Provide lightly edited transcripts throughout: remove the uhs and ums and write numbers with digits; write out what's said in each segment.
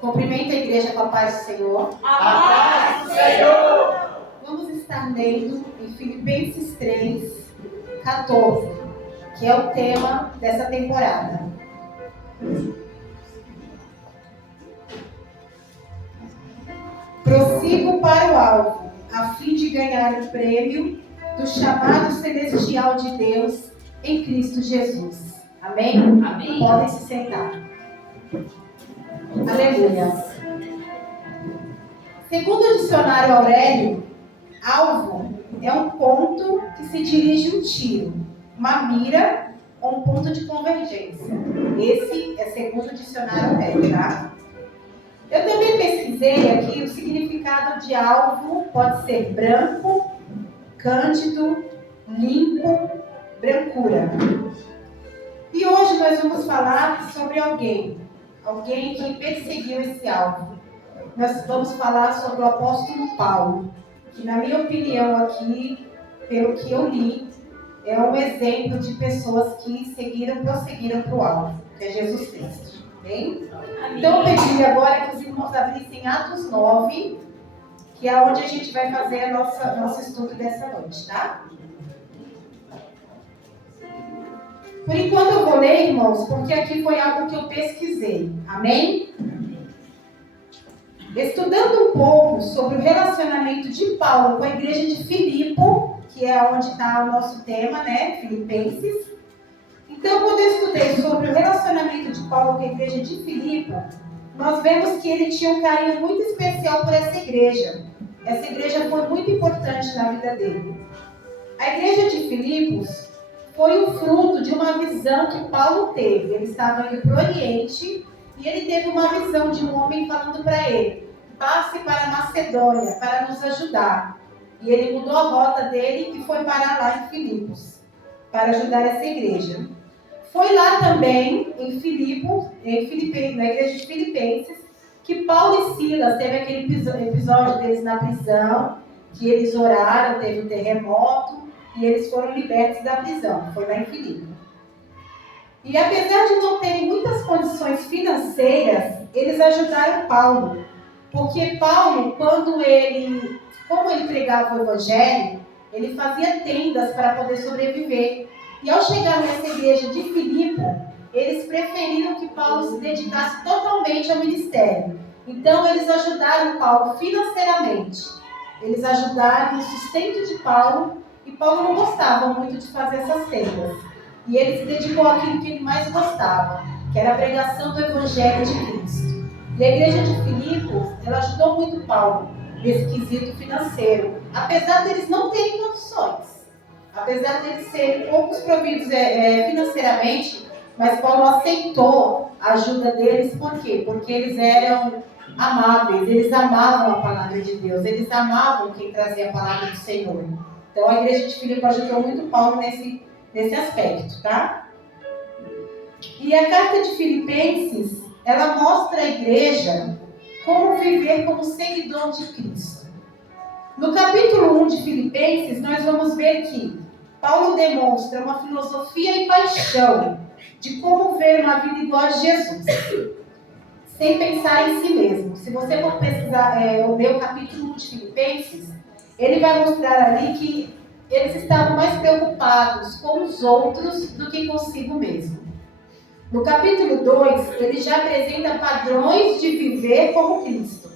Cumprimento a igreja com a paz do Senhor. A paz do Senhor! Vamos estar lendo em Filipenses 3, 14, que é o tema dessa temporada. Prossigo para o alvo, a fim de ganhar o prêmio do chamado celestial de Deus em Cristo Jesus. Amém? Amém. Podem se sentar. Aleluia. Segundo o dicionário Aurélio, alvo é um ponto que se dirige um tiro, uma mira ou um ponto de convergência. Esse é segundo o dicionário Aurélio, tá? Eu também pesquisei aqui o significado de alvo, pode ser branco, cândido, limpo, brancura. E hoje nós vamos falar sobre alguém que perseguiu esse alvo. Nós vamos falar sobre o apóstolo Paulo, que na minha opinião aqui, pelo que eu li, é um exemplo de pessoas que prosseguiram para o alvo, que é Jesus Cristo. Bem? Então eu pedi agora que os irmãos abrissem Atos 9, que é onde a gente vai fazer nosso estudo dessa noite, tá? Por enquanto eu vou ler, irmãos, porque aqui foi algo que eu pesquisei. Amém? Estudando um pouco sobre o relacionamento de Paulo com a igreja de Filipo, que é onde está o nosso tema, né? Filipenses. Então, quando eu estudei sobre o relacionamento de Paulo com a igreja de Filipo, nós vemos que ele tinha um carinho muito especial por essa igreja. Essa igreja foi muito importante na vida dele. A igreja de Filipos foi o fruto de uma visão que Paulo teve. Ele estava indo para o Oriente e ele teve uma visão de um homem falando para ele: passe para a Macedônia para nos ajudar. E ele mudou a rota dele e foi parar lá em Filipos para ajudar essa igreja. Foi lá também, em Filipos, na igreja de Filipenses, que Paulo e Silas teve aquele episódio deles na prisão, que eles oraram, teve um terremoto, e eles foram libertos da prisão. Foi lá em Filipos. E apesar de não terem muitas condições financeiras, eles ajudaram Paulo. Porque Paulo, como ele pregava o evangelho, ele fazia tendas para poder sobreviver. E ao chegar nessa igreja de Filipe, eles preferiram que Paulo se dedicasse totalmente ao ministério. Então, eles ajudaram Paulo financeiramente. Eles ajudaram no sustento de Paulo. E Paulo não gostava muito de fazer essas tendas. E ele se dedicou àquilo que ele mais gostava, que era a pregação do evangelho de Cristo. E a igreja de Filipos, ela ajudou muito Paulo nesse quesito financeiro. Apesar deles não terem condições. Apesar de eles serem poucos providos financeiramente, mas Paulo aceitou a ajuda deles, por quê? Porque eles eram amáveis, eles amavam a palavra de Deus, eles amavam quem trazia a palavra do Senhor. Então a igreja de Filipe ajudou muito Paulo nesse aspecto, tá? E a carta de Filipenses, ela mostra à igreja como viver como seguidor de Cristo. No capítulo 1 de Filipenses, nós vamos ver que Paulo demonstra uma filosofia e paixão de como ver uma vida igual a Jesus, sem pensar em si mesmo. Se você for pesquisar ler o capítulo 1 de Filipenses, ele vai mostrar ali que eles estavam mais preocupados com os outros do que consigo mesmo. No capítulo 2, ele já apresenta padrões de viver como Cristo.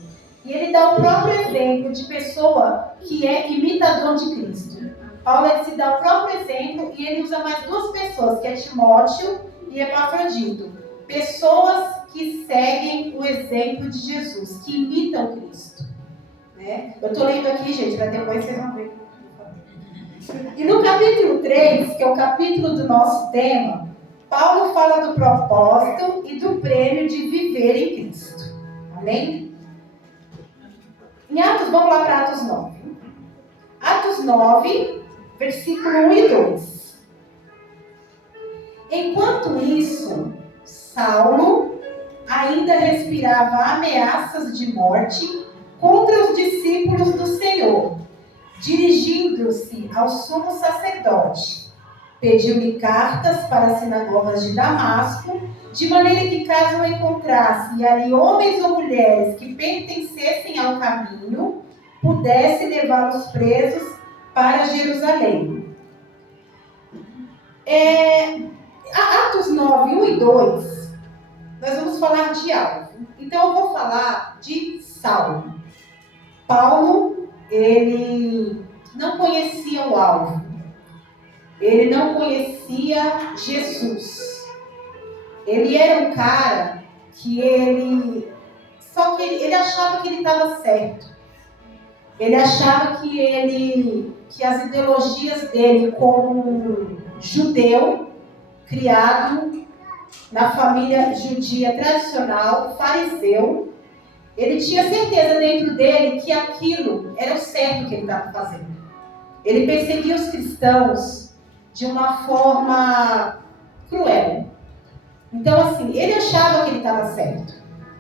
E ele dá o próprio exemplo de pessoa que é imitador de Cristo. Paulo se dá o próprio exemplo e ele usa mais duas pessoas, que é Timóteo e Epafrodito. Pessoas que seguem o exemplo de Jesus, que imitam Cristo. Né? Eu estou lendo aqui, gente, para depois vocês vão ver. E no capítulo 3, que é o capítulo do nosso tema, Paulo fala do propósito e do prêmio de viver em Cristo. Amém? Em Atos, vamos lá para Atos 9. Atos 9, versículo 1 e 2. Enquanto isso, Saulo ainda respirava ameaças de morte contra os discípulos do Senhor, dirigindo-se ao sumo sacerdote. Pediu-lhe cartas para as sinagogas de Damasco, de maneira que, caso eu encontrasse ali homens ou mulheres que pertencessem ao caminho, pudesse levá-los presos para Jerusalém. Atos 9, 1 e 2, nós vamos falar de algo. Então eu vou falar de Saulo. Paulo, ele não conhecia o alvo. Ele não conhecia Jesus. Ele era um cara que ele achava que ele estava certo. Ele achava que as ideologias dele como judeu, criado na família judia tradicional, fariseu, ele tinha certeza dentro dele que aquilo era o certo que ele estava fazendo. Ele perseguia os cristãos de uma forma cruel. Então, assim, ele achava que ele estava certo.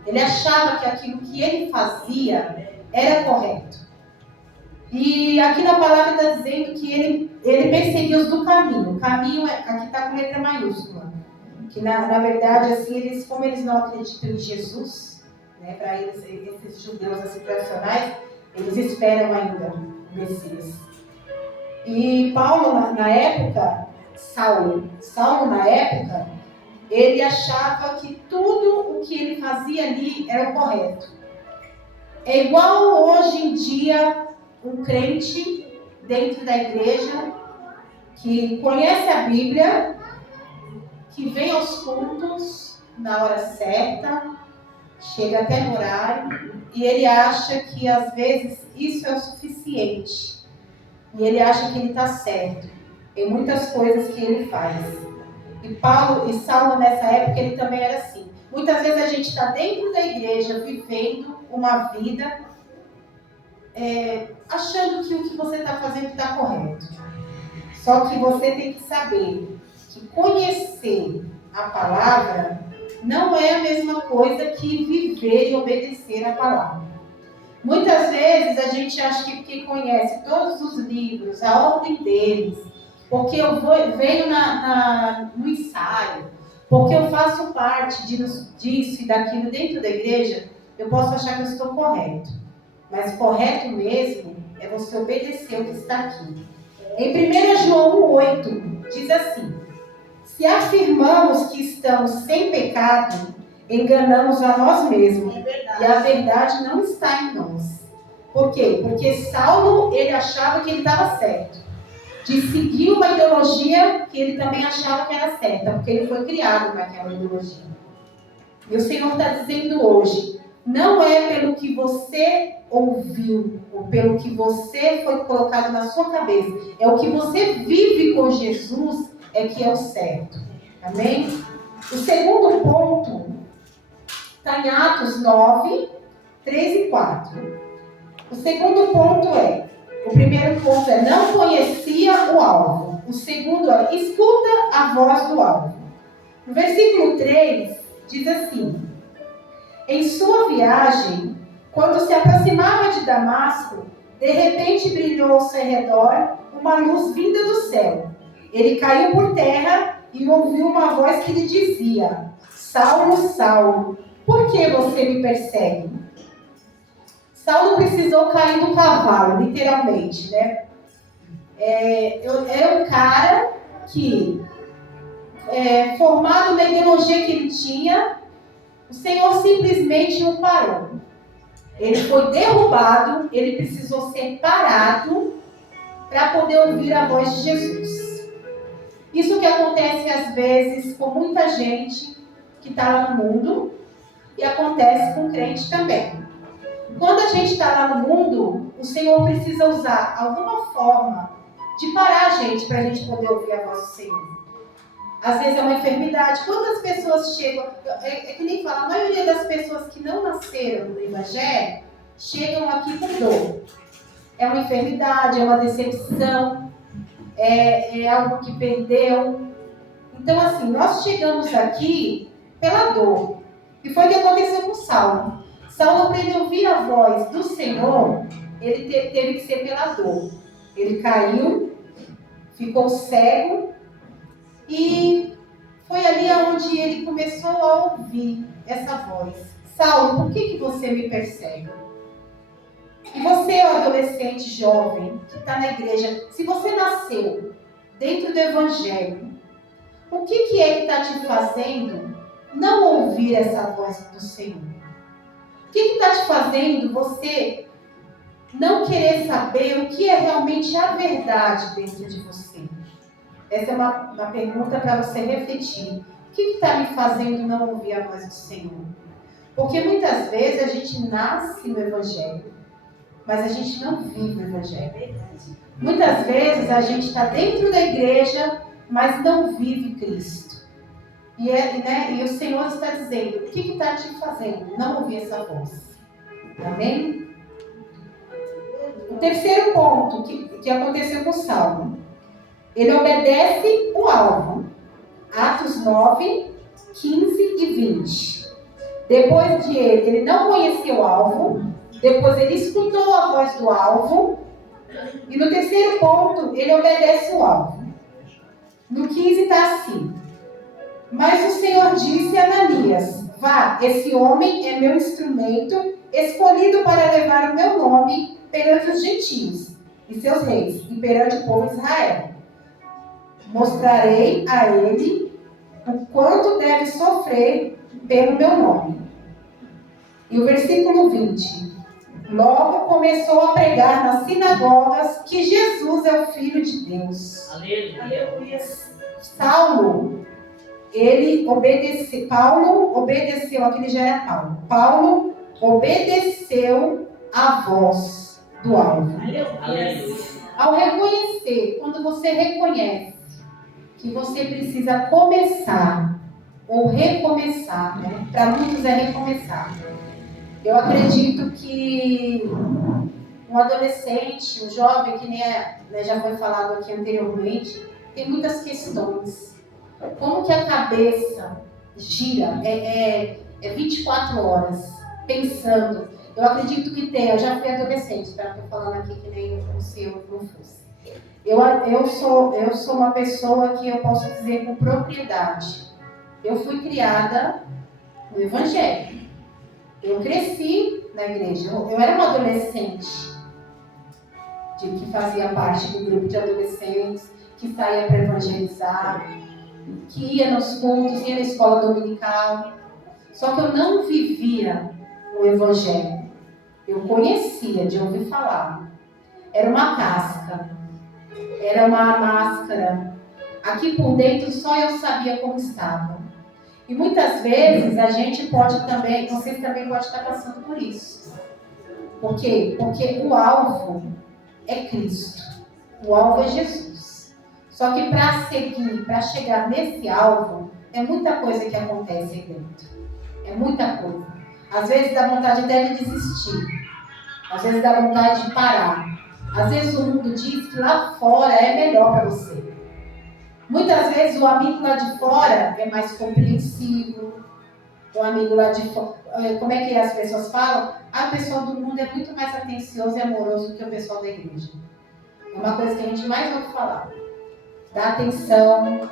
Ele achava que aquilo que ele fazia era correto. E aqui na palavra está dizendo que ele perseguia os do caminho. O caminho aqui está com letra maiúscula. Que na verdade, assim, como eles não acreditam em Jesus, né, para eles, esses judeus assim, tradicionais, eles esperam ainda o Messias. E Paulo, na época, Saulo na época, ele achava que tudo o que ele fazia ali era o correto. É igual hoje em dia um crente dentro da igreja que conhece a Bíblia, que vem aos cultos na hora certa, chega até no horário, e ele acha que às vezes isso é o suficiente. E ele acha que ele está certo em muitas coisas que ele faz. E Saulo nessa época ele também era assim. Muitas vezes a gente está dentro da igreja vivendo uma vida achando que o que você está fazendo está correto. Só que você tem que saber que conhecer a palavra não é a mesma coisa que viver e obedecer a palavra. Muitas vezes a gente acha que porque conhece todos os livros, a ordem deles, porque eu venho no ensaio, porque eu faço parte disso e daquilo dentro da igreja, eu posso achar que eu estou correto. Mas correto mesmo é você obedecer o que está aqui. Em 1 João 8, diz assim: se afirmamos que estamos sem pecado, enganamos a nós mesmos. E a verdade não está em nós. Por quê? Porque Saulo, ele achava que ele estava certo. De seguir uma ideologia que ele também achava que era certa. Porque ele foi criado naquela ideologia. E o Senhor está dizendo hoje, não é pelo que você ouviu, ou pelo que você foi colocado na sua cabeça. É o que você vive com Jesus, é que é o certo. Amém? O segundo ponto está em Atos 9, 3 e 4. O segundo ponto o primeiro ponto não conhecia o alvo. O segundo escuta a voz do alvo. No versículo 3, diz assim: em sua viagem, quando se aproximava de Damasco, de repente brilhou ao seu redor uma luz vinda do céu. Ele caiu por terra e ouviu uma voz que lhe dizia: Saulo, Saulo, por que você me persegue? Saulo precisou cair do cavalo, literalmente, né? Era um cara que, formado na ideologia que ele tinha, o Senhor simplesmente o parou. Ele foi derrubado, ele precisou ser parado para poder ouvir a voz de Jesus. Isso que acontece às vezes com muita gente que está lá no mundo e acontece com crente também. Quando a gente está lá no mundo, o Senhor precisa usar alguma forma de parar a gente para a gente poder ouvir a voz do Senhor. Às vezes é uma enfermidade. Quantas pessoas chegam... É que nem fala, a maioria das pessoas que não nasceram no Evangelho chegam aqui com dor. É uma enfermidade, é uma decepção, é algo que perdeu. Então, assim, nós chegamos aqui pela dor. E foi o que aconteceu com Saulo. Saulo, para ele ouvir a voz do Senhor, ele teve que ser pela dor. Ele caiu, ficou cego, E foi ali onde ele começou a ouvir essa voz. Saulo, por que você me persegue? E você, o adolescente jovem que está na igreja, se você nasceu dentro do Evangelho, o que é que está te fazendo não ouvir essa voz do Senhor? O que está te fazendo você não querer saber o que é realmente a verdade dentro de você? Essa é uma pergunta para você refletir. O que está me fazendo não ouvir a voz do Senhor? Porque muitas vezes a gente nasce no Evangelho, mas a gente não vive o Evangelho. Muitas vezes a gente está dentro da igreja, mas não vive Cristo. E o Senhor está dizendo, o que está te fazendo não ouvir essa voz? Amém? O terceiro ponto que aconteceu com Saulo. Ele obedece o alvo. Atos 9, 15 e 20. Depois de ele não conhecia o alvo. Depois ele escutou a voz do alvo. E no terceiro ponto, ele obedece o alvo. No 15 está assim. Mas o Senhor disse a Ananias, vá, esse homem é meu instrumento, escolhido para levar o meu nome perante os gentios e seus reis, e perante o povo de Israel. Mostrarei a ele o quanto deve sofrer pelo meu nome. E o versículo 20. Logo começou a pregar nas sinagogas que Jesus é o Filho de Deus. Aleluia. Paulo obedeceu, aquele já era Paulo. Paulo obedeceu a voz do alvo. Aleluia. Ao reconhecer, quando você reconhece que você precisa começar ou recomeçar, né? Para muitos é recomeçar. Eu acredito que um adolescente, um jovem, que nem já foi falado aqui anteriormente, tem muitas questões. Como que a cabeça gira? É 24 horas pensando. Eu acredito que tem. Eu já fui adolescente, tá? Estou falando aqui que nem o senhor não fosse. Eu sou uma pessoa que eu posso dizer com propriedade. Eu fui criada no Evangelho. Eu cresci na igreja. Eu era uma adolescente que fazia parte do grupo de adolescentes, que saía para evangelizar, que ia nos cultos, ia na escola dominical. Só que eu não vivia o Evangelho. Eu conhecia, de ouvir falar. Era uma casca. Era uma máscara. Aqui por dentro só eu sabia como estava. E muitas vezes a gente pode também, vocês também podem estar passando por isso. Por quê? Porque o alvo é Cristo. O alvo é Jesus. Só que para seguir, para chegar nesse alvo, é muita coisa que acontece aí dentro. É muita coisa. Às vezes dá vontade até de desistir. Às vezes dá vontade de parar. Às vezes o mundo diz que lá fora é melhor para você. Muitas vezes o amigo lá de fora é mais compreensivo. O amigo lá de fora, como é que as pessoas falam? A pessoa do mundo é muito mais atencioso e amoroso do que o pessoal da igreja. É uma coisa que a gente mais ouve falar. Dá atenção.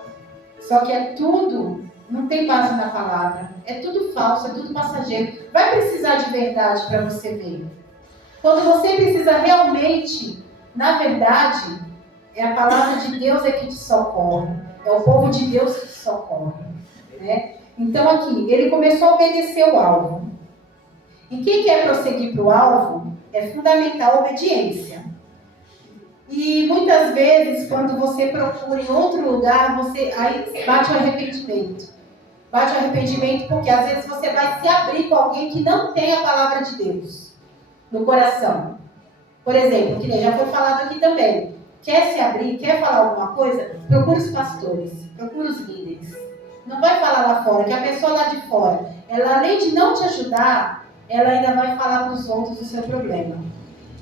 Só que é tudo, não tem base na palavra. É tudo falso, é tudo passageiro. Vai precisar de verdade para você ver. Quando você precisa realmente, na verdade, é a palavra de Deus é que te socorre. É o povo de Deus que te socorre. Né? Então aqui, ele começou a obedecer o alvo. E quem quer prosseguir para o alvo, é fundamental a obediência. E muitas vezes, quando você procura em outro lugar, aí bate o arrependimento. Bate o arrependimento porque às vezes você vai se abrir com alguém que não tem a palavra de Deus no coração. Por exemplo, que já foi falado aqui também. Quer se abrir, quer falar alguma coisa? Procura os pastores, procura os líderes. Não vai falar lá fora, que a pessoa lá de fora, ela além de não te ajudar, ela ainda vai falar para os outros o seu problema.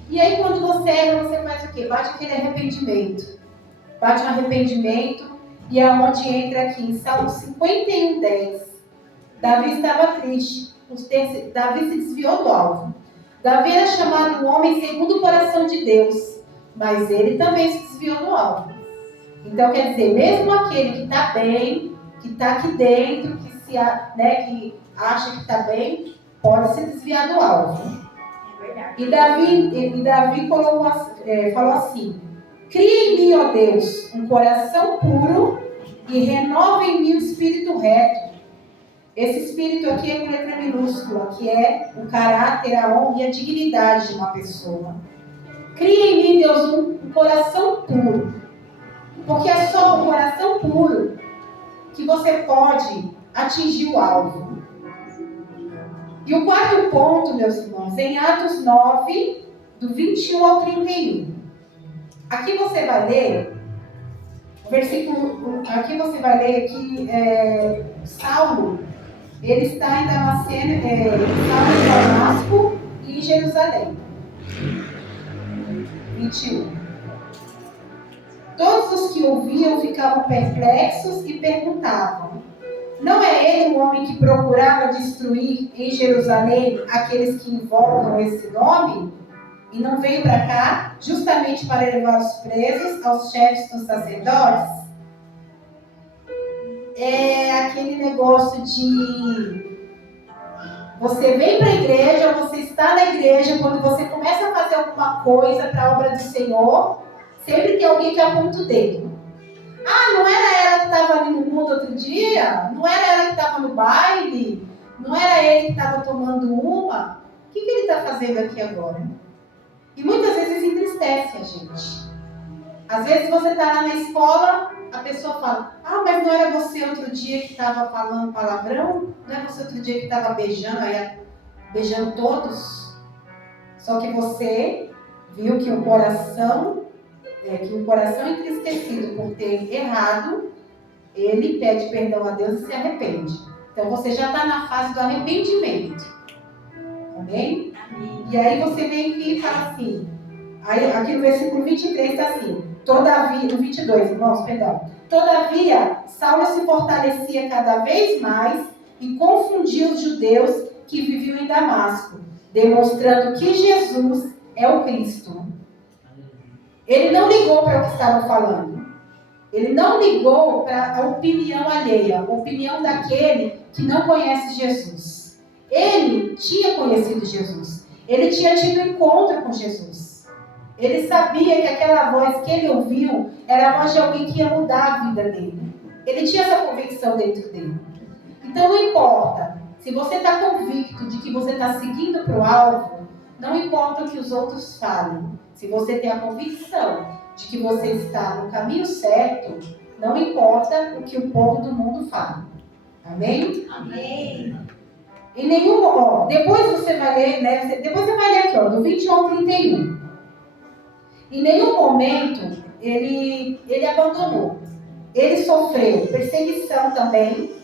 E aí quando você erra, você faz o quê? Bate aquele arrependimento. Bate um arrependimento e é onde entra aqui em Salmo 51:10. Davi estava triste. Davi se desviou do alvo. Davi era chamado um homem segundo o coração de Deus, mas ele também se desviou do alvo. Então, quer dizer, mesmo aquele que está bem, que está aqui dentro, que acha que está bem, pode se desviar do alvo. É verdade. E Davi falou assim: cria em mim, ó Deus, um coração puro e renova em mim o espírito reto. Esse espírito aqui é com letra minúscula, que é o caráter, a honra e a dignidade de uma pessoa. Cria em mim, Deus, um coração puro. Porque é só o coração puro que você pode atingir o alvo. E o quarto ponto, meus irmãos, em Atos 9, do 21 ao 31. Aqui você vai ler, que Saulo, ele está em Damasco e em Jerusalém. 21. Todos os que ouviam ficavam perplexos e perguntavam: não é ele o homem que procurava destruir em Jerusalém aqueles que invocam esse nome? E não veio para cá justamente para levar os presos aos chefes dos sacerdotes? É aquele negócio de você vem para a igreja, você está na igreja, quando você começa a fazer alguma coisa para a obra do Senhor, sempre tem alguém que aponta o dedo. Ah, não era ela que estava ali no mundo outro dia? Não era ela que estava no baile? Não era ele que estava tomando uma? O que ele está fazendo aqui agora? E muitas vezes entristece a gente. Às vezes você está lá na escola, a pessoa fala: ah, mas não era você outro dia que estava falando palavrão? Não é você outro dia que estava beijando todos? Só que você viu que o coração entristecido por ter errado, ele pede perdão a Deus e se arrepende. Então você já está na fase do arrependimento. Amém? Amém. E aí você vem aqui e fala assim, aqui no versículo 23 está assim, no 22, irmãos, perdão. Todavia, Saulo se fortalecia cada vez mais e confundia os judeus que viviam em Damasco, demonstrando que Jesus é o Cristo. Ele não ligou para o que estavam falando. Ele não ligou para a opinião alheia, a opinião daquele que não conhece Jesus. Ele tinha conhecido Jesus. Ele tinha tido encontro com Jesus. Ele sabia que aquela voz que ele ouviu era a voz de alguém que ia mudar a vida dele. Ele tinha essa convicção dentro dele. Então não importa. Se você está convicto de que você está seguindo para o alvo, não importa o que os outros falem. Se você tem a convicção de que você está no caminho certo, não importa o que o povo do mundo fala. Amém? Amém. Depois você vai ler, né? Depois você vai ler aqui, do 21 ao 31. Em nenhum momento ele abandonou. Ele sofreu perseguição também.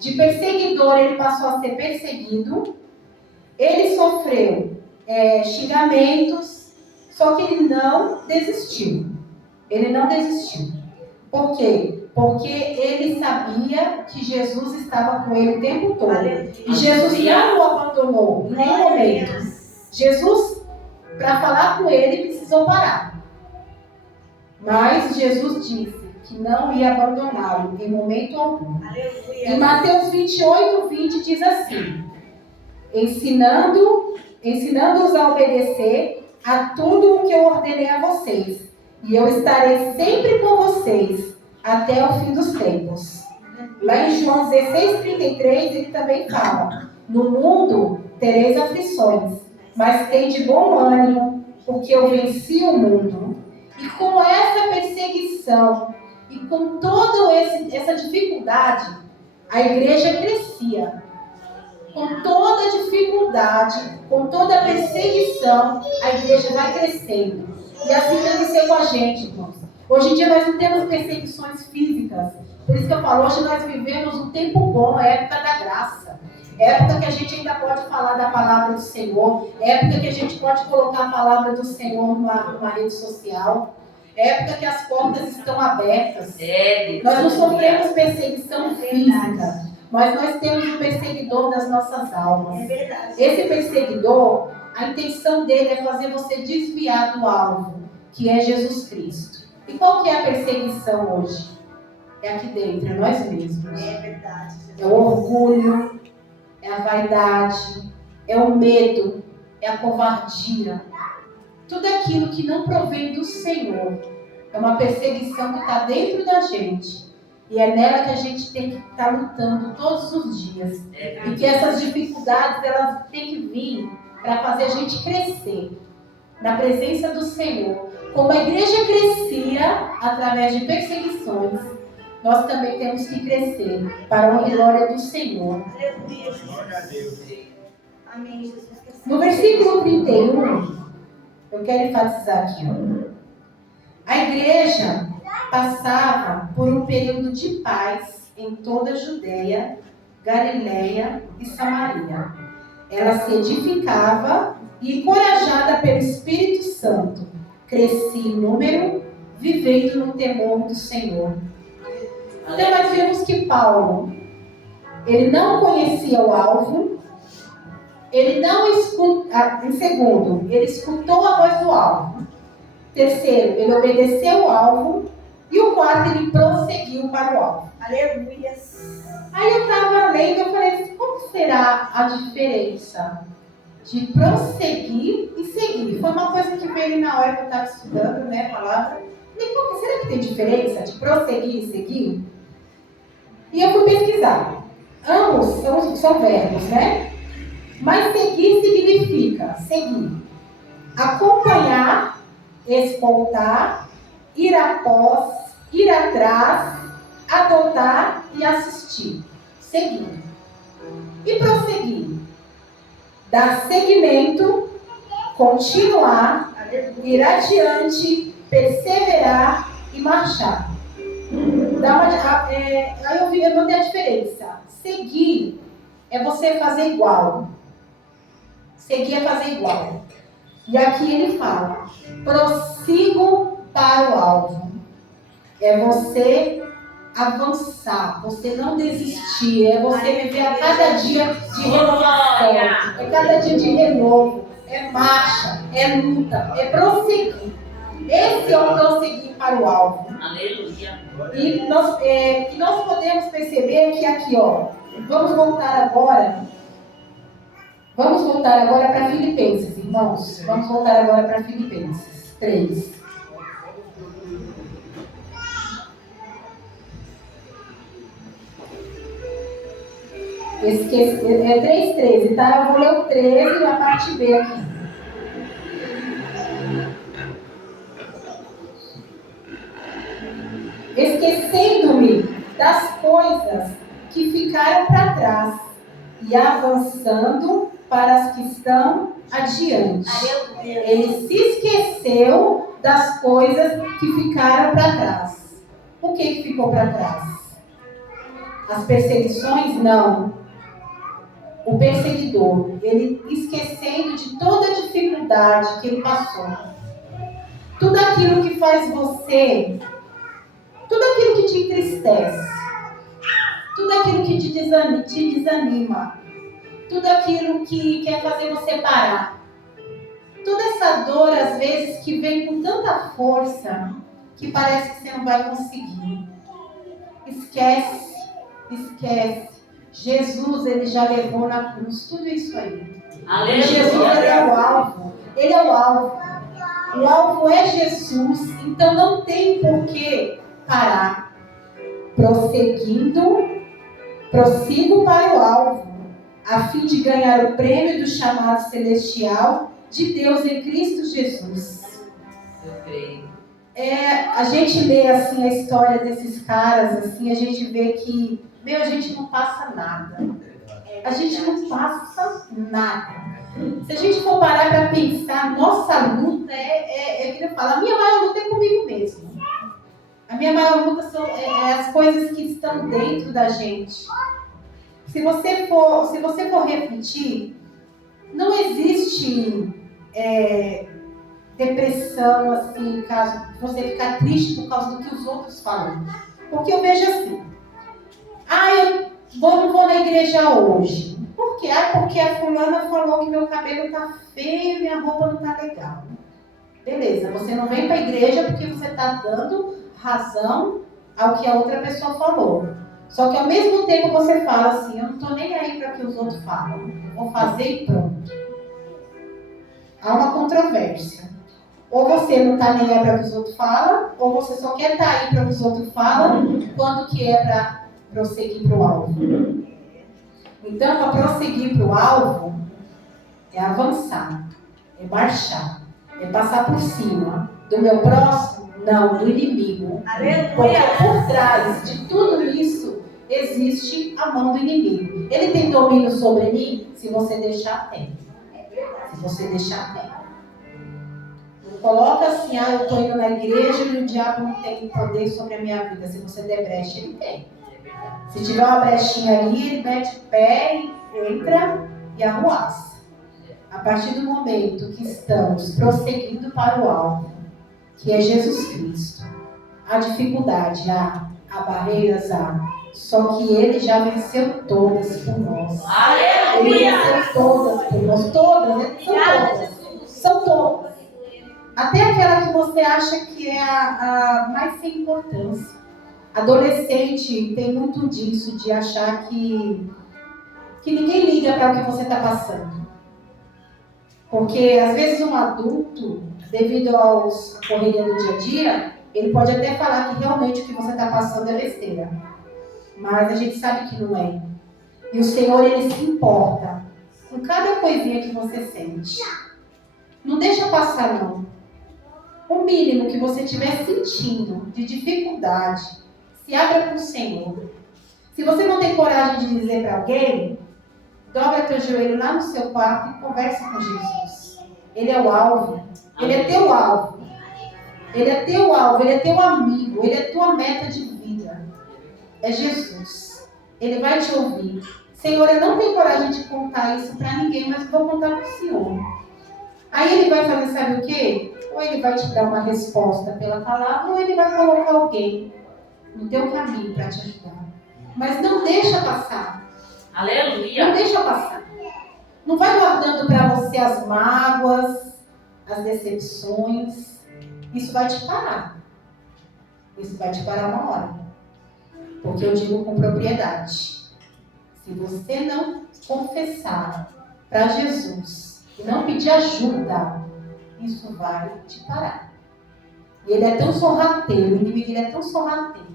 De perseguidor ele passou a ser perseguido. Ele sofreu xingamentos. Só que ele não desistiu. Ele não desistiu. Por quê? Porque ele sabia que Jesus estava com ele o tempo todo. E Jesus não o abandonou em nenhum momento. Jesus, para falar com ele, precisou parar. Mas Jesus disse que não ia abandoná-lo em momento algum. Aleluia. Em Mateus 28, 20 diz assim: ensinando-os a obedecer a tudo o que eu ordenei a vocês, e eu estarei sempre com vocês até o fim dos tempos. Lá em João 16:33 ele também fala: no mundo tereis aflições, mas tende bom ânimo, porque eu venci o mundo. E com essa perseguição e com toda essa dificuldade, a igreja crescia. Com toda a dificuldade, com toda a perseguição, a igreja vai crescendo. E assim deve ser com a gente, irmãos. Hoje em dia nós não temos perseguições físicas. Por isso que eu falo, hoje nós vivemos um tempo bom, a época da graça. Época que a gente ainda pode falar da palavra do Senhor. Época que a gente pode colocar a palavra do Senhor numa rede social. Época que as portas estão abertas. Nós não sofremos perseguição física, mas nós temos um perseguidor das nossas almas. É verdade. Esse perseguidor, a intenção dele é fazer você desviar do alvo, que é Jesus Cristo. E qual que é a perseguição hoje? É aqui dentro, é nós mesmos. É verdade. É o orgulho, é a vaidade, é o medo, é a covardia. Tudo aquilo que não provém do Senhor é uma perseguição que está dentro da gente. E é nela que a gente tem que estar lutando todos os dias. E que essas dificuldades, elas têm que vir para fazer a gente crescer na presença do Senhor. Como a igreja crescia através de perseguições, nós também temos que crescer para a honra e glória do Senhor. Aleluia, Jesus. Amém, Jesus. No versículo 31, eu quero enfatizar aqui. A igreja passava por um período de paz em toda a Judeia, Galileia e Samaria. Ela se edificava e, encorajada pelo Espírito Santo, crescia em número, vivendo no temor do Senhor. Então nós vemos que Paulo, ele não conhecia o alvo, ele não escuta, em segundo, ele escutou a voz do alvo. Terceiro, ele obedeceu o alvo. E o quarto, ele prosseguiu para o alvo. Aleluia. Aí eu estava lendo, eu falei assim, como será a diferença de prosseguir e seguir? Foi uma coisa que veio na hora que eu estava estudando, né, a palavra. Falei, será que tem diferença de prosseguir e seguir? E eu fui pesquisar. Ambos são verbos, né? Mas seguir significa seguir, acompanhar, escoltar, ir após, ir atrás, adotar e assistir. Seguir. E prosseguir. Dar seguimento, continuar, ir adiante, perseverar e marchar. Aí eu notei a diferença. Seguir é você fazer igual. Seguir é fazer igual. E aqui ele fala, prossigo para o alvo. É você avançar, você não desistir, é você viver a cada dia de renovação, é cada dia de renovo, é marcha, é luta, é prosseguir. Esse é o prosseguir para o alvo. Aleluia. E nós podemos perceber que aqui, ó, vamos voltar agora para Filipenses, irmãos. Vamos voltar agora para Filipenses 3. É 3:13, tá? Eu vou ler o 13 e a parte B aqui. Esquecendo-me das coisas que ficaram para trás e avançando para as que estão adiante. Ele se esqueceu das coisas que ficaram para trás. O que ficou para trás? As perseguições? Não. O perseguidor, ele esquecendo de toda a dificuldade que ele passou. Tudo aquilo que faz você, tudo aquilo que te entristece, tudo aquilo que te desanima, tudo aquilo que quer fazer você parar. Toda essa dor, às vezes, que vem com tanta força, que parece que você não vai conseguir. Esquece. Jesus, ele já levou na cruz tudo isso aí. Aleluia. Jesus, ele é o alvo. Ele é o alvo. O alvo é Jesus. Então não tem por que parar. Prossigo para o alvo, a fim de ganhar o prêmio do chamado celestial de Deus em Cristo Jesus. Eu creio. A gente lê assim a história desses caras, assim, a gente vê que, a gente não passa nada. A gente não passa nada. Se a gente for parar para pensar, nossa luta que eu falo, a minha maior luta é comigo mesmo. A minha maior luta são as coisas que estão dentro da gente. Se você for refletir, não existe depressão, assim, caso você ficar triste por causa do que os outros falam. Porque eu vejo assim, eu não vou na igreja hoje. Por quê? Porque a fulana falou que meu cabelo tá feio e minha roupa não tá legal. Beleza, você não vem para a igreja porque você está dando razão ao que a outra pessoa falou. Só que ao mesmo tempo você fala assim, eu não estou nem aí para o que os outros falam. Eu vou fazer e pronto. Há uma controvérsia. Ou você não está nem aí para o que os outros falam, ou você só quer estar aí para o que os outros falam, quando que é para prosseguir para o alvo. Então, para prosseguir para o alvo, é avançar, é marchar, é passar por cima do meu próximo, não, do inimigo. Porque por trás de tudo isso existe a mão do inimigo. Ele tem domínio sobre mim? Se você deixar, tem. Se você deixar, tem. Não coloca assim, eu estou indo na igreja e o diabo não tem poder sobre a minha vida. Se você der brecha, ele tem. Se tiver uma brechinha ali, ele mete o pé, entra e arruaça. A partir do momento que estamos prosseguindo para o alvo, que é Jesus Cristo, há dificuldade, há barreiras, só que Ele já venceu todas por nós. Ele venceu todas por nós. São todas. Até aquela que você acha que é a mais sem importância. Adolescente tem muito disso, de achar que ninguém liga para o que você está passando. Porque às vezes um adulto, devido à correria do dia a dia, ele pode até falar que realmente o que você está passando é besteira. Mas a gente sabe que não é. E o Senhor, Ele se importa com cada coisinha que você sente. Não deixa passar, não. O mínimo que você estiver sentindo de dificuldade, se abra para o Senhor. Se você não tem coragem de dizer para alguém, dobra teu joelho lá no seu quarto e conversa com Jesus. Ele é o alvo. Ele é teu alvo. Ele é teu alvo. Ele é teu amigo. Ele é tua meta de vida. É Jesus. Ele vai te ouvir. Senhor, eu não tenho coragem de contar isso para ninguém, mas vou contar para o Senhor. Aí ele vai fazer, sabe o quê? Ou ele vai te dar uma resposta pela palavra, ou ele vai colocar alguém no teu caminho para te ajudar. Mas não deixa passar. Aleluia. Não deixa passar. Não vai guardando para você as mágoas, as decepções. Isso vai te parar. Isso vai te parar uma hora. Porque eu digo com propriedade. Se você não confessar para Jesus e não pedir ajuda, isso vai te parar. E ele é tão sorrateiro, o inimigo ele é tão sorrateiro,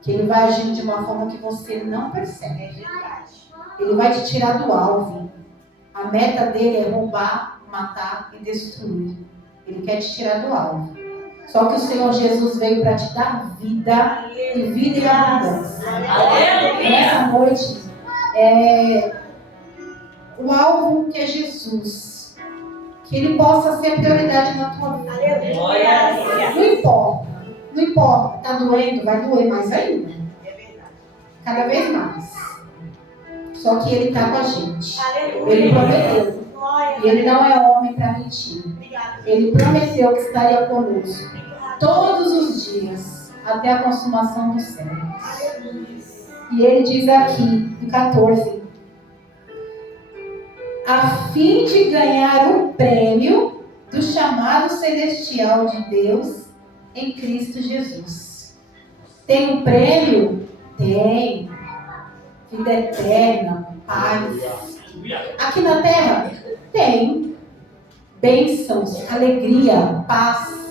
que ele vai agir de uma forma que você não percebe. Ele vai te tirar do alvo. A meta dele é roubar, matar e destruir. Ele quer te tirar do alvo. Só que o Senhor Jesus veio para te dar vida e vida em abundância. Nessa noite, o alvo que é Jesus. Que Ele possa ser prioridade na tua vida. Não importa. Não importa. Está doendo, vai doer mais ainda. Cada vez mais. Só que Ele está com a gente. Ele prometeu. E Ele não é homem para mentir. Ele prometeu que estaria conosco todos os dias, até a consumação dos séculos. E Ele diz aqui, no 14, a fim de ganhar o prêmio do chamado celestial de Deus em Cristo Jesus. Tem um prêmio? Tem. Vida eterna, paz. Aqui na terra? Tem. Bênçãos, alegria, paz.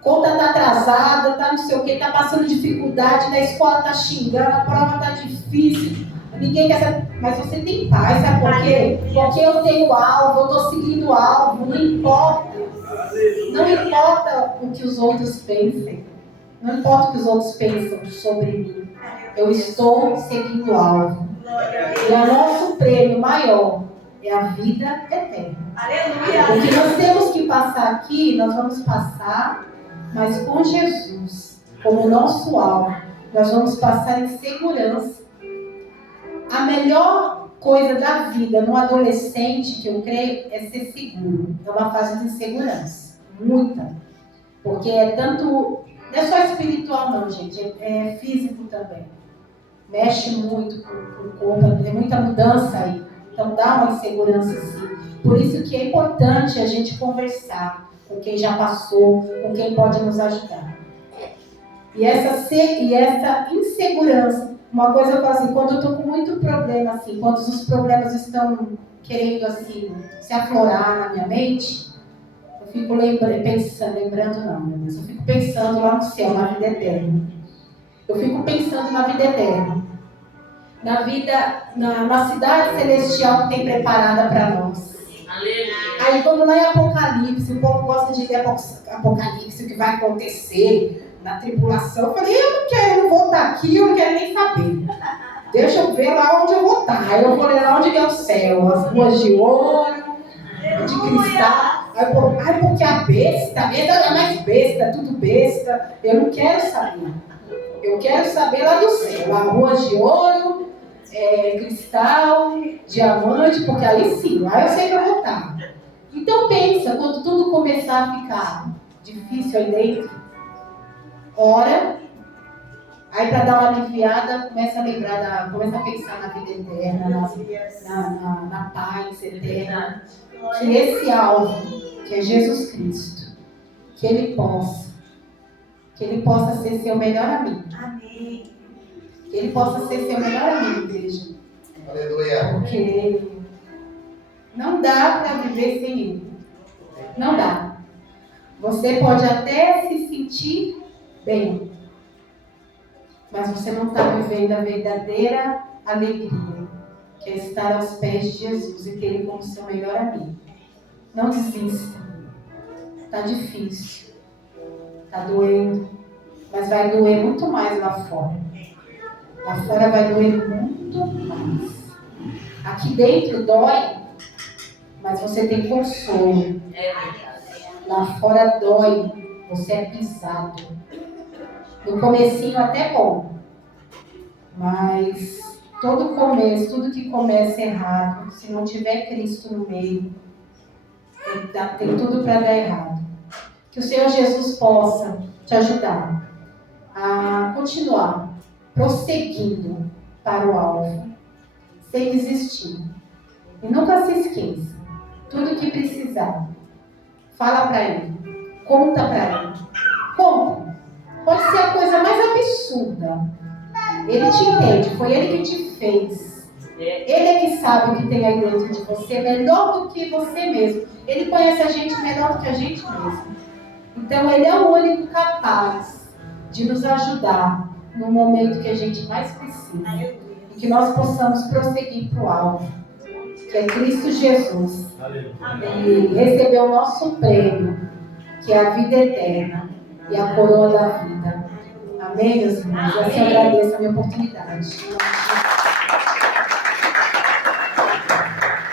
Conta está atrasada, está não sei o que, está passando dificuldade, na escola está xingando, a prova está difícil. Ninguém quer saber, mas você tem paz, sabe por quê? Porque eu tenho alvo, eu estou seguindo o alvo, não importa. Não importa o que os outros pensem. Não importa o que os outros pensam sobre mim. Eu estou seguindo o alvo. E o nosso prêmio maior é a vida eterna. O que nós temos que passar aqui, nós vamos passar, mas com Jesus como nosso alvo. Nós vamos passar em segurança. A melhor coisa da vida no adolescente, que eu creio, é ser seguro. É uma fase de insegurança. Muita. Porque é tanto... Não é só espiritual não, gente. É físico também. Mexe muito com o corpo. Tem muita mudança aí. Então dá uma insegurança sim. Por isso que é importante a gente conversar. com quem já passou, com quem pode nos ajudar. E essa insegurança, uma coisa eu falo assim, quando eu estou com muito problema, assim, quando os problemas estão querendo assim, se aflorar na minha mente, eu fico lembrando não, meu Deus, eu fico pensando lá no céu, na vida eterna. Eu fico pensando na vida eterna. Na vida, na cidade celestial que tem preparada para nós. Aí quando lá em Apocalipse, o povo gosta de ler Apocalipse, o que vai acontecer na tribulação. Eu falei, eu não vou estar aqui, eu não quero nem saber. Deixa eu ver lá onde eu vou estar. Aí eu vou ler lá onde é o céu, as ruas de ouro, de cristal. Aí porque a besta é mais besta, tudo besta. Eu não quero saber. Eu quero saber lá do céu, a rua de ouro, cristal, diamante, porque aí sim, lá eu sei que eu vou estar. Então pensa, quando tudo começar a ficar difícil aí dentro, ora, aí para dar uma aliviada, começa a pensar na vida eterna, na paz eterna, que esse alvo, que é Jesus Cristo, que Ele possa ser seu melhor amigo. Amém. Que Ele possa ser seu melhor amigo, igreja. Aleluia. Porque não dá para viver sem Ele. Não dá. Você pode até se sentir bem, mas você não está vivendo a verdadeira alegria, que é estar aos pés de Jesus e ter Ele como seu melhor amigo. Não desista. Está difícil. Está doendo. Mas vai doer muito mais lá fora. Lá fora vai doer muito mais. Aqui dentro dói, mas você tem consolo. Lá fora dói, você é pisado. No comecinho até bom, mas todo começo, tudo que começa errado, se não tiver Cristo no meio, tem tudo para dar errado. Que o Senhor Jesus possa te ajudar a continuar prosseguindo para o alvo, sem desistir. E nunca se esqueça, tudo que precisar, fala para Ele, conta para Ele, conta. Pode ser a coisa mais absurda. Ele te entende, foi Ele que te fez. Ele é que sabe o que tem aí dentro de você, melhor do que você mesmo. Ele conhece a gente melhor do que a gente mesmo. Então Ele é o único capaz de nos ajudar no momento que a gente mais precisa. E que nós possamos prosseguir para o alvo, que é Cristo Jesus. E receber o nosso prêmio, que é a vida eterna e a coroa da vida. Amém, meus irmãos? Eu te agradeço a minha oportunidade.